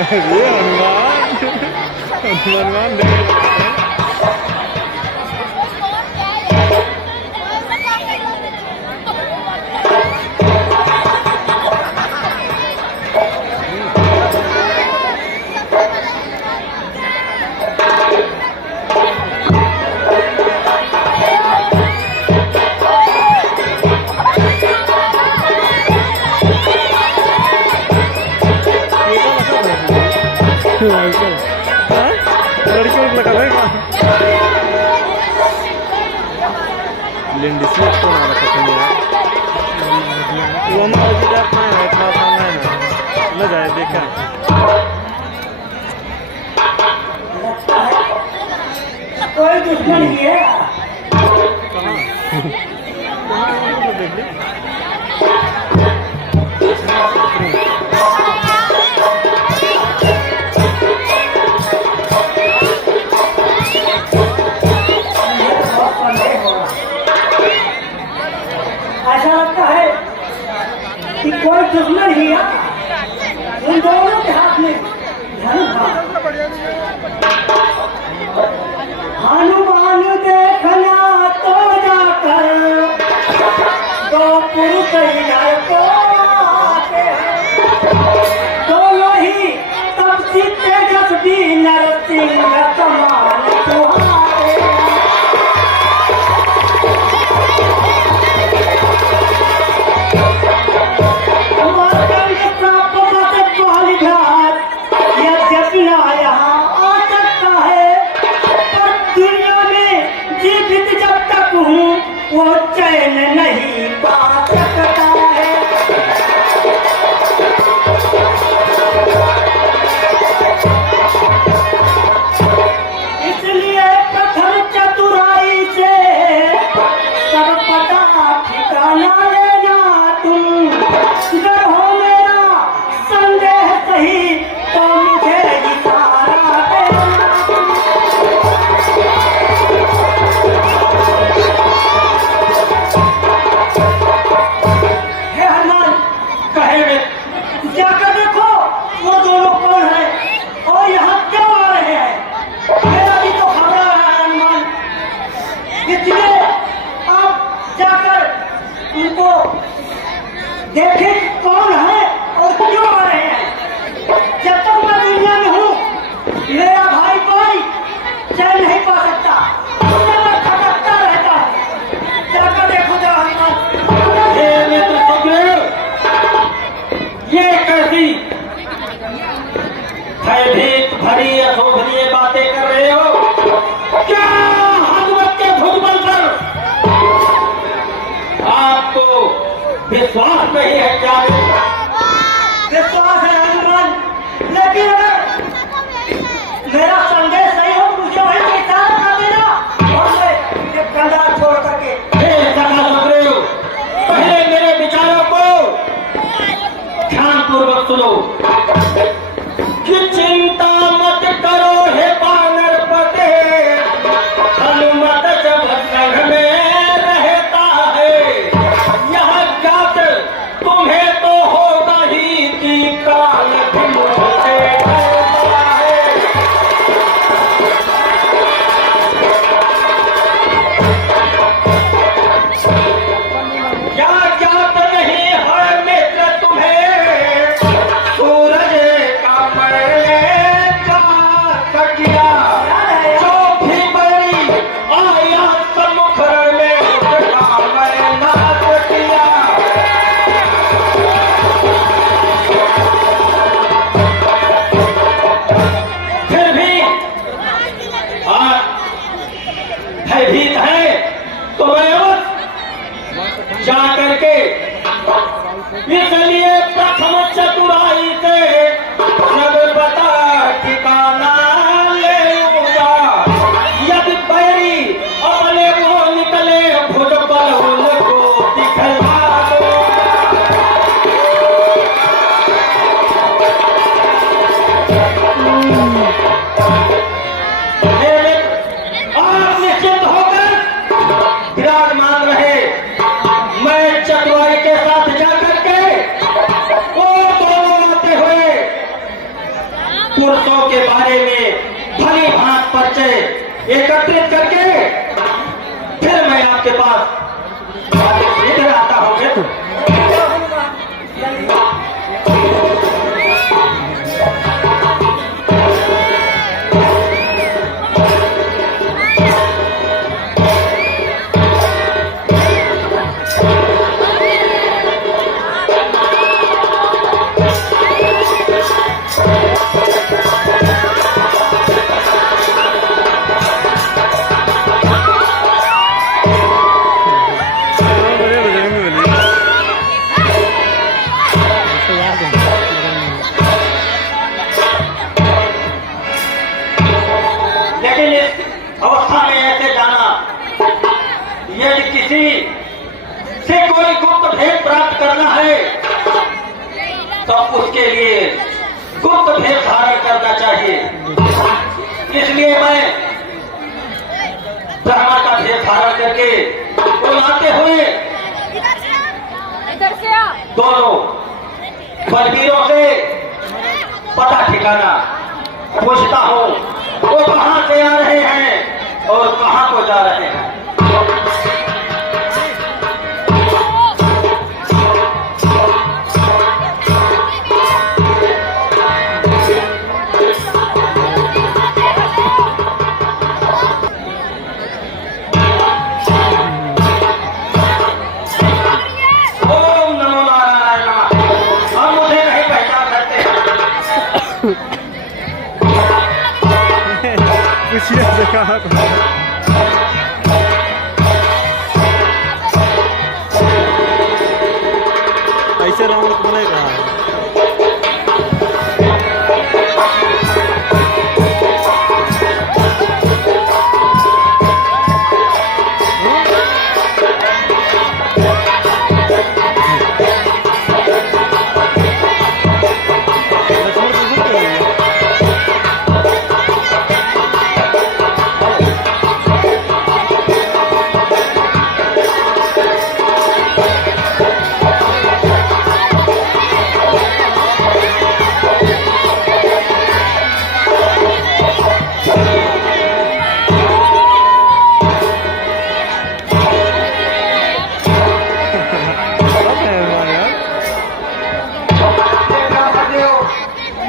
ये हनुमान हनुमान देख लड़कियों को लगा रहेगा लिंडिस को ना रखते हैं वो ना हो जाए अपना है इतना सामने है ले जाए देखा कोई दुश्मन नहीं है कहाँ देख ली ऐसा लगता है कि कोई दुश्मन ही है उन दोनों के हाथ में धनुष हनुमान देखना तो जाकर दो पुरुष को दोनों ही तब से तेजस्वी नरसिंह समान सुहाए वो चैन नहीं पा सकता है इसलिए प्रथम चतुराई से सब पता ठिकाना लेना तुम अगर हो मेरा संदेह सही तो मुझे इशारा देना जाकर देखो वो दोनों कौन है और यहाँ क्या आ रहे हैं मेरा भी तो खबरा रहा है हनुमान इसलिए आप जाकर उनको देखें कौन है और क्यों आ रहे हैं जब तक मैं दुनिया में हूँ मेरा भाई कोई चैन नहीं पा सकता खटकता रहता है जाकर देखो जरा ये कैसी भयभीत भरी अशोभनीय बातें कर रहे हो क्या हनुमत के भुजबल पर आपको विश्वास नहीं है क्या विश्वास है हनुमान लेकिन अगर मेरा संदेश सही हो तो मुझे वही इशारा कर देना और मैं कंधा छोड़ करके पहले मेरे विचारों को ध्यानपूर्वक सुनो कि चिंता मत करो हे बानर पते हनुमत जब संग में रहता है यह ज्ञात तुम्हें तो होगा ही कि काल भी मुझसे डरता है यह ज्ञात नहीं है मित्र तुम्हें सूरज का कटिया जो भी बड़ी आया सम्मुख में उसका मैं नाश किया फिर भी भयभीत है तो मैं जा करके इसलिए प्रथम चतुराई से सब पता ठिकाना लेगा यदि बैरी अपने वो निकले भुजबल उनको दिखला दो आप निश्चित होकर विराजमान रहे मैं चतुराई के साथ जाकर के उत्सव के बारे में भली भांत परिचय एकत्रित करके फिर मैं आपके पास इधर आता हूँ। लेकिन इस अवस्था में ऐसे जाना, यदि किसी से कोई गुप्त भेद प्राप्त करना है तो उसके लिए गुप्त भेद धारण करना चाहिए। इसलिए मैं ब्राह्मण का भेद धारण करके बुलाते हुए दोनों बलवीरों से पता ठिकाना पूछता हूँ, वो कहाँ से आ रहे हैं और कहाँ को जा रहे हैं। ओम नमो नारायण नमः। हम मुझे नहीं पहचान सकते। पूछिए से कहा ऐसे रावण को बनेगा।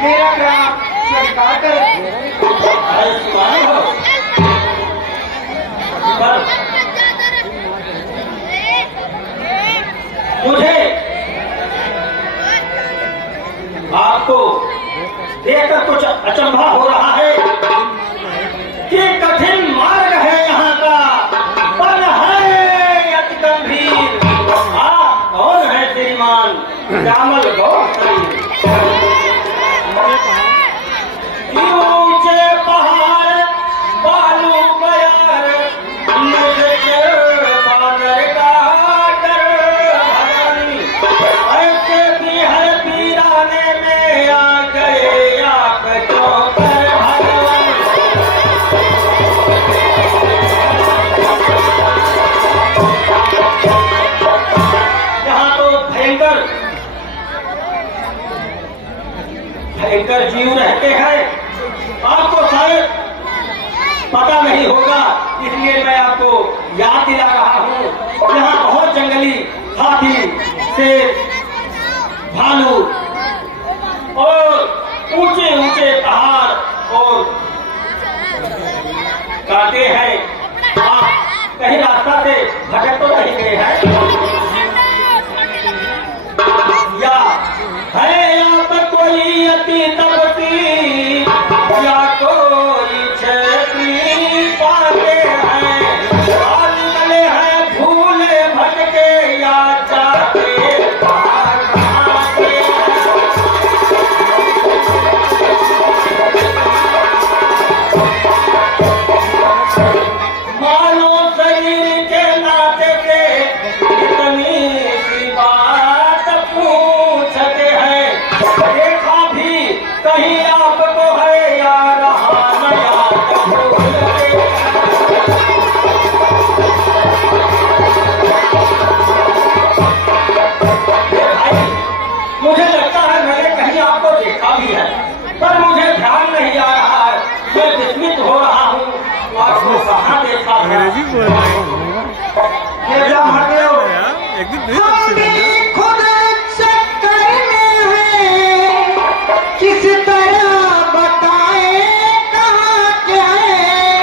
मेरा ग्राम स्वीकार करें। मुझे आपको देखकर कुछ अचंभा हो रहा है कि कठिन मार्ग है यहाँ का, पर है अति गंभीर। आप कौन है श्रीमान श्यामल गौर? ऊंचे पहाड़ बालू बयार मुझे बादल का डर भगवानी, ऐसे भी है पीराने में आ गए आप क्यों कर भगवान। यहाँ तो भयंकर जीव रहते हैं, आपको शायद पता नहीं होगा, इसलिए मैं आपको याद दिला रहा हूँ। यहाँ बहुत जंगली हाथी, शेर, भालू और ऊंचे ऊंचे पहाड़ और कांटे हैं। आप कहीं रास्ता से भटक तो नहीं गए हैं? या है यहाँ पर कोई अति तपती या कोई छेत्री पाते हैं, आज गले हैं भूले भटके या जाते मानो शरीर के नाते से अंग्रेजी बोल रहे हैं हे ब्राह्मण देव, एकदम हम भी खुद चक्कर में हैं, किस तरह बताएं कहाँ के हैं।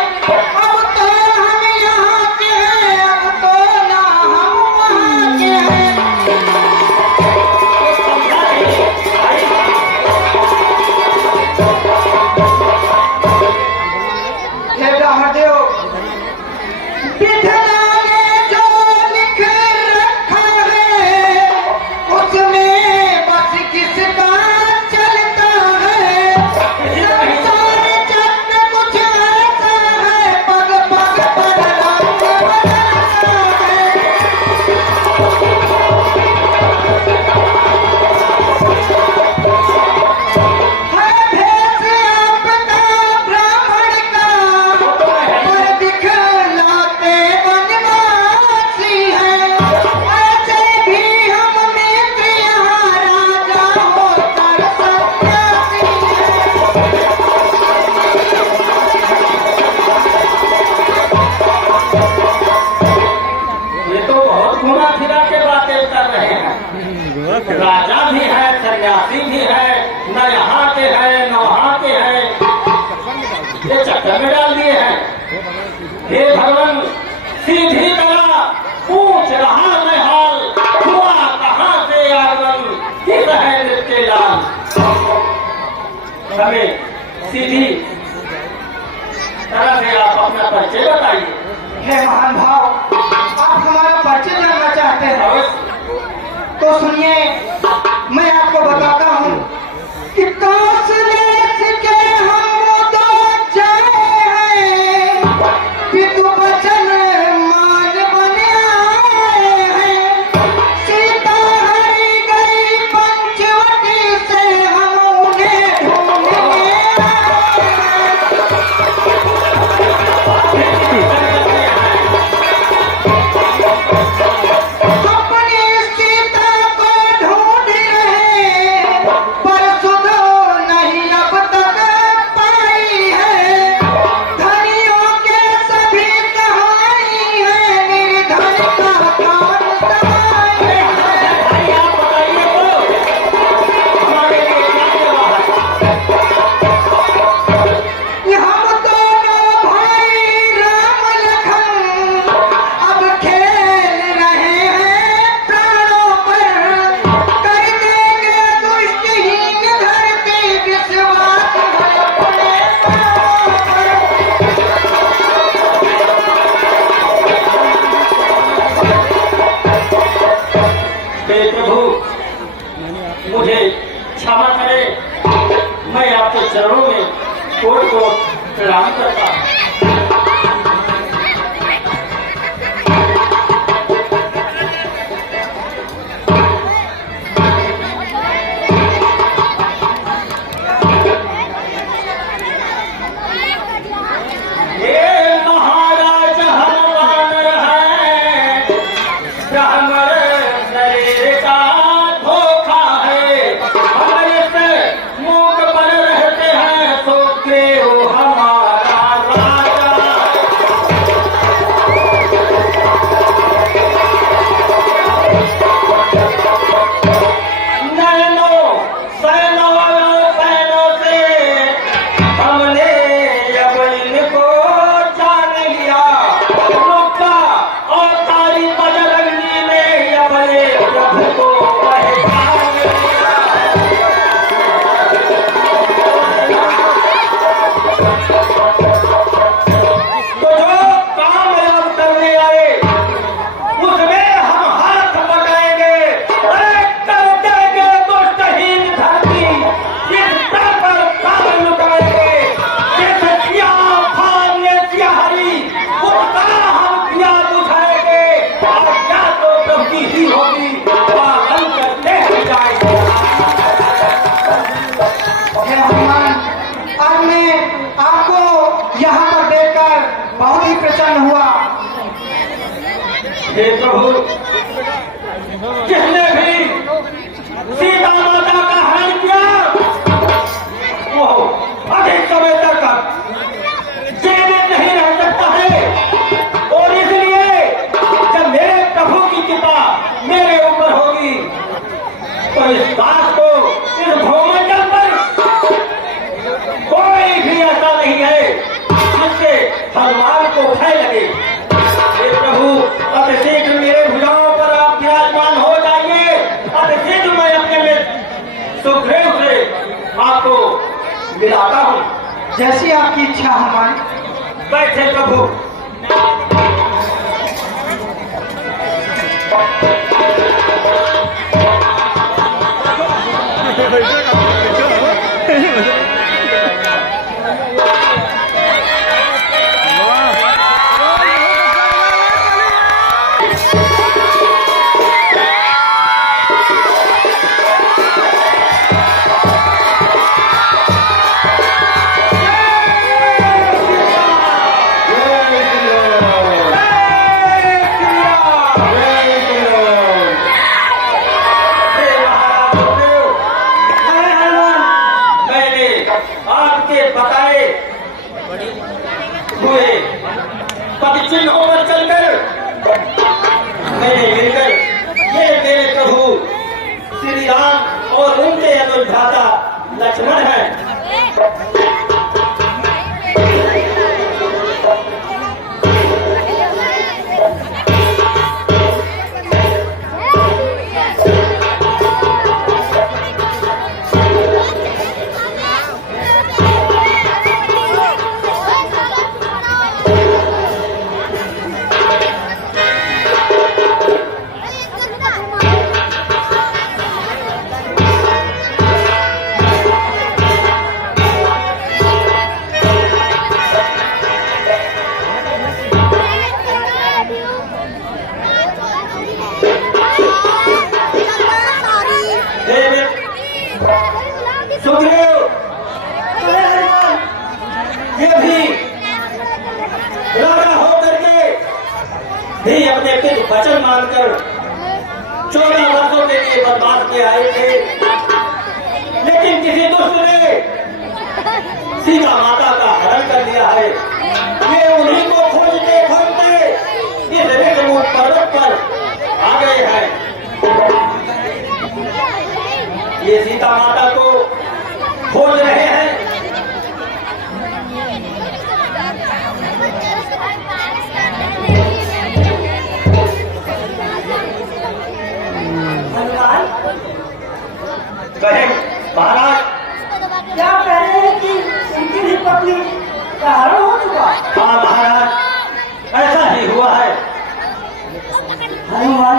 अब तो हम यहाँ के हैं, अब तो ना हम वहाँ के हैं। हे ब्राह्मण देव, विधाता ने जो लिख रखा है उसमें बस किसका चलता है। संसार चक्र कुछ ऐसा है, पग पग पर रंग बदलता है। है भेष आपका ब्राह्मण का, पर दिखलाते वनवासी हैं। ऐसे भी हम मित्र यहाँ राजा होकर सन्यासी हैं। ये तो बहुत घुमा फिरा के बातें कर रहे हैं। राजा भी है, सन्यासी भी है, न यहाँ के है न वहाँ के है, ये चक्कर में डाल दिए हैं। हे भगवान, सीधी तरह पूछ रहा मैं हाल, हुआ कहाँ से आगमन, किस है नृत्य लाल। हमें सीधी तरह से आप अपना परिचय बताइए। हे महान भाव, आप हमारा परिचय जानना चाहते हैं तो सुनिए, मैं आपको बताता हूँ कि काश देश के हम दो जाए हैं, पितु बचन मान बने आए हैं। सीता हरी गई पंचवटी से, हम उन्हें ढूंढने आए हैं। अपनी सीता को ढूंढ रहे, पर सुध नहीं अब तक पाई है। धनियों के सभी कहानी है, निर्धन का कान समाई है। भाई आप बताइए तो हमारे लिए क्या सेवा है। हम दोनों भाई राम लखन अब खेल रहे हैं प्राणों पर। कर देंगे दुष्टहीन धरती, विश्वास है अपने प्राणों पर। हे प्रभु, मुझे क्षमा करें, मैं आपके चरणों में कोट कोट प्रणाम करता हूँ। ये महाराज हम वानर हैं, हमारे शरीर का धोखा है। हमारे से मूक पर रहते हैं, सोचते हो हमारा राजा। नैनो सैनो पैनों से हमने अब इनको जान लिया। रुका और तारी बजरंगी ने अपने प्रभु को पहचान लिया। तो जो काम अब करने आए उसमें हम हाथ बटाएंगे, एक कर देंगे दुष्टहीन धरती, जिस पर काम लुटाएंगे। जिस किया फाने सियाहरी, उसका हम किया बुझाएंगे। और क्या तो प्रभु ही होगी, पालन करते ही जाएंगे। हे हनुमान, आज मैं आपको यहाँ पर देखकर बहुत ही प्रसन्न हुआ। हे प्रभु, जिसने भी सीता माता का हरण किया वो अधिक समय तक जेल में नहीं रह सकता है। जैसी आपकी इच्छा हमारी। बैठे प्रभु। आपके बताए हुए पद चिन्हों पर चलकर मैंने मिलकर ये मेरे प्रभु श्री राम और उनके अनुधाता लक्ष्मण है। सुखदेव ये भी राजा होकर के भी अपने पिता वचन मानकर 14 वर्षों के लिए वनवास में आए थे, लेकिन किसी दुष्ट ने सीता माता का हरण कर लिया है। ये उन्हीं को खोजते खोजते इस ऋषिमूल पर्वत पर आ गए हैं। ये सीता माता को खोज रहे हैं। कहे महाराज, क्या कह रहे हैं कि उनकी भी पत्नी का हरण हो चुका? हाँ महाराज, ऐसा ही हुआ है। हनुमान,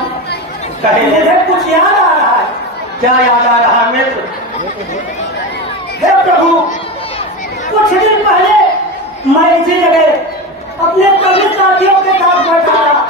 कहे मुझे कुछ याद आ रहा है। क्या याद आ रहा है मित्र? हे प्रभु, कुछ दिन पहले मैं इसी जगह अपने सभी साथियों के साथ बैठा था।